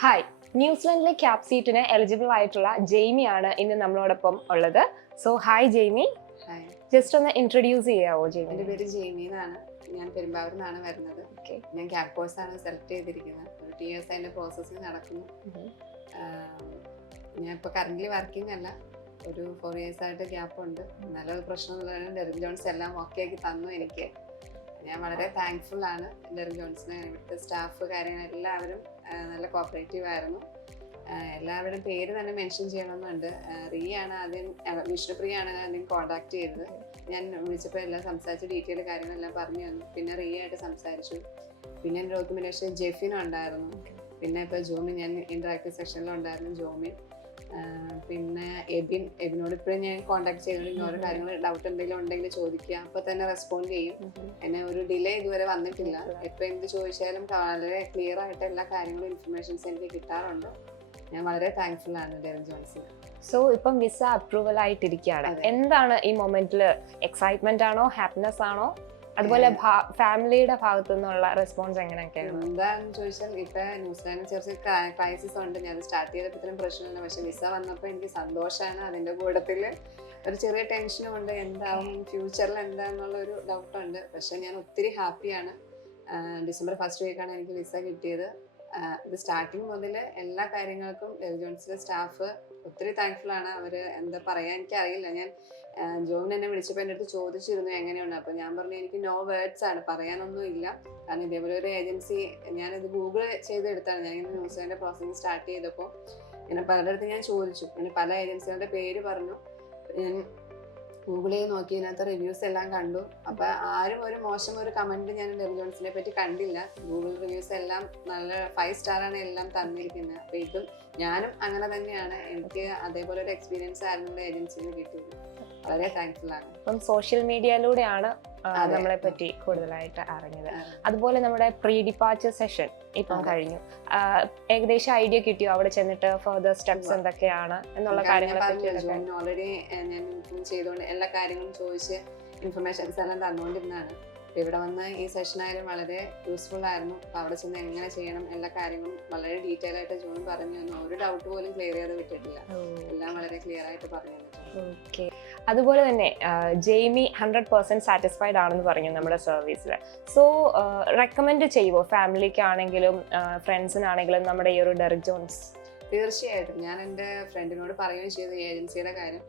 Hi, ന്യൂസിലൻഡിലെ cap സീറ്റിന് eligible ആയിട്ടുള്ള ജെയ്മിയാണ് ഇന്ന് നമ്മളോടൊപ്പം ഉള്ളത്. So hi Jamie, hi, just ഒന്ന് ഇൻട്രൊഡ്യൂസ് ചെയ്യാവോ ജെയ്മി? എൻ്റെ പേര് ജെയ്മി എന്നാണ്. ഞാൻ പെരുമ്പാവൂരിൽ നിന്നാണ് വരുന്നത്. ഞാൻ ക്യാപ് കോഴ്സ് ആണ് സെലക്ട് ചെയ്തിരിക്കുന്നത്. ഒരു 2 years അതിൻ്റെ പ്രോസസ്സിങ് നടക്കുന്നു. ഞാൻ ഇപ്പോൾ കറൻ്റ് വർക്കിംഗ് അല്ല, ഒരു 4 years ആയിട്ട് ഗ്യാപ്പ് ഉണ്ട്. നല്ലൊരു പ്രശ്നമൊന്നുമില്ല. ഡെറിൻ ജോൺസ് എല്ലാം ഓക്കെ ആക്കി തന്നു എനിക്ക്. ഞാൻ വളരെ താങ്ക്ഫുൾ ആണ് ഡെറിൻ ജോൺസിന്. ഇവിടുത്തെ സ്റ്റാഫ് കാര്യങ്ങൾ എല്ലാവരും നല്ല കോപ്പറേറ്റീവ് ആയിരുന്നു. എല്ലാവരുടെയും പേര് തന്നെ മെൻഷൻ ചെയ്യണമെന്നുണ്ട്. റിയാണ് ആദ്യം, വിഷ്ണുപ്രിയാണ് ആദ്യം കോൺടാക്ട് ചെയ്തത്. ഞാൻ വിളിച്ചപ്പോൾ എല്ലാം സംസാരിച്ച് ഡീറ്റെയിൽ കാര്യങ്ങളെല്ലാം പറഞ്ഞു തന്നു. പിന്നെ റിയ ആയിട്ട് സംസാരിച്ചു. പിന്നെ എൻ്റെ ഡോക്യുമെന്റേഷൻ ജെഫിനും ഉണ്ടായിരുന്നു. പിന്നെ ഇപ്പോൾ ജോമിൻ, ഞാൻ ഇന്ററാക്റ്റീവ് സെക്ഷനിലുണ്ടായിരുന്നു ജോമിൻ. പിന്നെ എബിനോട് ഇപ്പോഴും ഞാൻ കോൺടാക്ട് ചെയ്തുകൊണ്ട് ഓരോ കാര്യങ്ങൾ ഡൗട്ട് എന്തെങ്കിലും ഉണ്ടെങ്കിൽ ചോദിക്കുക, അപ്പോൾ തന്നെ റെസ്പോണ്ട് ചെയ്യും. എന്നെ ഒരു ഡിലേ ഇതുവരെ വന്നിട്ടില്ല. എപ്പോൾ എന്ത് ചോദിച്ചാലും വളരെ ക്ലിയർ ആയിട്ട് എല്ലാ കാര്യങ്ങളും ഇൻഫർമേഷൻസ് എനിക്ക് കിട്ടാറുണ്ട്. ഞാൻ വളരെ താങ്ക്ഫുൾ ആണ് ഡെറിൻ ജോൺസിന്. സോ ഇപ്പം വിസ അപ്രൂവൽ ആയിട്ടിരിക്കുകയാണ്. എന്താണ് ഈ മൊമെന്റിൽ? എക്സൈറ്റ്മെന്റ് ആണോ, ഹാപ്പിനെസ് ആണോ? അതുപോലെ ഫാമിലിയുടെ ഭാഗത്തു നിന്നുള്ള റെസ്പോൺസ് എങ്ങനെയൊക്കെയാണ്? എന്താണെന്ന് ചോദിച്ചാൽ, ഇപ്പൊ ന്യൂസിലാൻഡിൽ ചെറിയ ക്രൈസിസ് ഉണ്ട്. ഞാൻ സ്റ്റാർട്ട് ചെയ്തപ്പോൾ ഇത്രയും പ്രശ്നമില്ല. പക്ഷെ വിസ വന്നപ്പോൾ എനിക്ക് സന്തോഷമാണ്. അതിന്റെ കൂട്ടത്തിൽ ഒരു ചെറിയ ടെൻഷനും ഉണ്ട്. എന്താവും ഫ്യൂച്ചറിൽ എന്താന്നുള്ള ഒരു ഡൗട്ടുണ്ട്. പക്ഷെ ഞാൻ ഒത്തിരി ഹാപ്പിയാണ്. ഡിസംബർ 1st വീക്കാണ് എനിക്ക് വിസ കിട്ടിയത്. ഇത് സ്റ്റാർട്ടിങ് മുതൽ എല്ലാ കാര്യങ്ങൾക്കും ഡെറിൻ ജോൺസിലെ സ്റ്റാഫ് ഒത്തിരി താങ്ക്ഫുൾ ആണ്. അവര് എന്താ പറയാ എനിക്കറിയില്ല. ഞാൻ ജോൺ എന്നെ വിളിച്ചപ്പോൾ എൻ്റെ അടുത്ത് ചോദിച്ചിരുന്നു എങ്ങനെയുണ്ട്. അപ്പോൾ ഞാൻ പറഞ്ഞു എനിക്ക് നോ വേർഡ്സ് ആണ്, പറയാനൊന്നും ഇല്ല. കാരണം ഇതേപോലെ ഒരു ഏജൻസി ഞാനിത് ഗൂഗിൾ ചെയ്തെടുത്താണ്. ഞാൻ ഇങ്ങനെ ന്യൂസിലാൻഡ് പ്രോസസ്സിങ് സ്റ്റാർട്ട് ചെയ്തപ്പോൾ ഇങ്ങനെ പലയിടത്തും ഞാൻ ചോദിച്ചു. പിന്നെ പല ഏജൻസികളുടെ പേര് പറഞ്ഞു. ഞാൻ ഗൂഗിൾ ചെയ്ത് നോക്കി, ഇതിനകത്ത് റിവ്യൂസ് എല്ലാം കണ്ടു. അപ്പൊ ആരും ഒരു മോശം ഒരു കമന്റ് ഞാൻ ഡെറിൻ ജോൺസിനെ പറ്റി കണ്ടില്ല. ഗൂഗിൾ റിവ്യൂസ് എല്ലാം നല്ല 5 star ആണ് എല്ലാം തന്നിരിക്കുന്നത്. അപ്പൊ ഇതും ഞാനും അങ്ങനെ തന്നെയാണ്. എനിക്ക് അതേപോലെ ഒരു എക്സ്പീരിയൻസ് ആയിരുന്നു ഏജൻസിയിൽ കിട്ടിയത്. വളരെ താങ്ക്ഫുൾ ആണ്. ഇപ്പം സോഷ്യൽ മീഡിയയിലൂടെയാണ് നമ്മളെ പറ്റി കൂടുതലായിട്ട് അറിഞ്ഞത്. അതുപോലെ നമ്മുടെ പ്രീ ഡിപ്പാർച്ചർ സെഷൻ ഇപ്പം കഴിഞ്ഞു. ഏകദേശം ഐഡിയ കിട്ടിയോ അവിടെ ചെന്നിട്ട് ഫർദർ സ്റ്റെപ്സ് എന്തൊക്കെയാണ് എന്നുള്ള കാര്യങ്ങളെ പറ്റി? ഓൾറെഡി ഞാൻ ഇൻഫോം ചെയ്തുകൊണ്ട് എല്ലാ കാര്യങ്ങളും ചോദിച്ച് ഇൻഫർമേഷൻസ് എല്ലാം തന്നുകൊണ്ടിരുന്നതാണ്. ഇവിടെ വന്ന് ഈ സെഷൻ ആയാലും വളരെ യൂസ്ഫുൾ ആയിരുന്നു. അപ്പോൾ അവിടെ ചെന്ന് എങ്ങനെ ചെയ്യണം എല്ലാ കാര്യങ്ങളും വളരെ ഡീറ്റെയിൽ ആയിട്ട് ജോൺ പറഞ്ഞു തന്നു. ഒരു ഡൗട്ട് പോലും ക്ലിയർ ചെയ്ത് വിട്ടിട്ടില്ല. എല്ലാം വളരെ ക്ലിയർ ആയിട്ട് പറഞ്ഞു തന്നിട്ടുണ്ട്. അതുപോലെ തന്നെ ജെയ്മി 100% സാറ്റിസ്ഫൈഡ് ആണെന്ന് പറഞ്ഞു നമ്മുടെ സർവീസിൽ. സോ റെക്കമെൻഡ് ചെയ്യുമോ ഫാമിലിക്കാണെങ്കിലും ഫ്രണ്ട്സിനാണെങ്കിലും നമ്മുടെ ഈ ഒരു ഡെറിൻ ജോൺസ്? തീർച്ചയായിട്ടും ഞാൻ എൻ്റെ ഫ്രണ്ടിനോട് പറയുകയും ചെയ്തു ഈ ഏജൻസിയുടെ കാര്യം.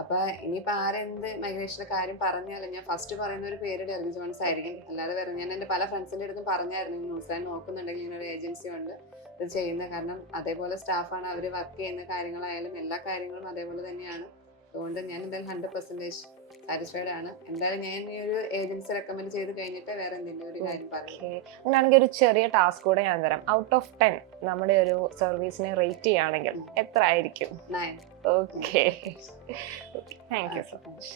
അപ്പൊ ഇനിയിപ്പോൾ ആരെന്ത് മൈഗ്രേഷന്റെ കാര്യം പറഞ്ഞാലും ഞാൻ ഫസ്റ്റ് പറയുന്ന ഒരു പേര് ഡെറിൻ ജോൺസ് ആയിരിക്കും. അല്ലാതെ വേറെ ഞാൻ എൻ്റെ പല ഫ്രണ്ട്സിൻ്റെ അടുത്തും പറഞ്ഞായിരുന്നു ന്യൂസിലാൻഡ് നോക്കുന്നുണ്ടെങ്കിൽ ഇങ്ങനെ ഒരു ഏജൻസി ഉണ്ട് ഇത് ചെയ്യുന്നത്. കാരണം അതേപോലെ സ്റ്റാഫാണ്, അവർ വർക്ക് ചെയ്യുന്ന കാര്യങ്ങളായാലും എല്ലാ കാര്യങ്ങളും അതേപോലെ തന്നെയാണ്. അതുകൊണ്ട് ഞാൻ എന്തായാലും 100% സാറ്റിസ്ഫൈഡ് ആണ്. എന്തായാലും ഞാൻ ഈ ഒരു ഏജൻസി റെക്കമെൻഡ് ചെയ്ത് കഴിഞ്ഞിട്ട് വേറെ എന്തെങ്കിലും ഒരു കാര്യം പറയും. അങ്ങനെയാണെങ്കിൽ ഒരു ചെറിയ ടാസ്ക് കൂടെ ഞാൻ തരാം. ഔട്ട് ഓഫ് 10 നമ്മുടെ ഒരു സർവീസിനെ റേറ്റ് ചെയ്യുകയാണെങ്കിൽ എത്ര ആയിരിക്കും? 9. Okay, thank you so much.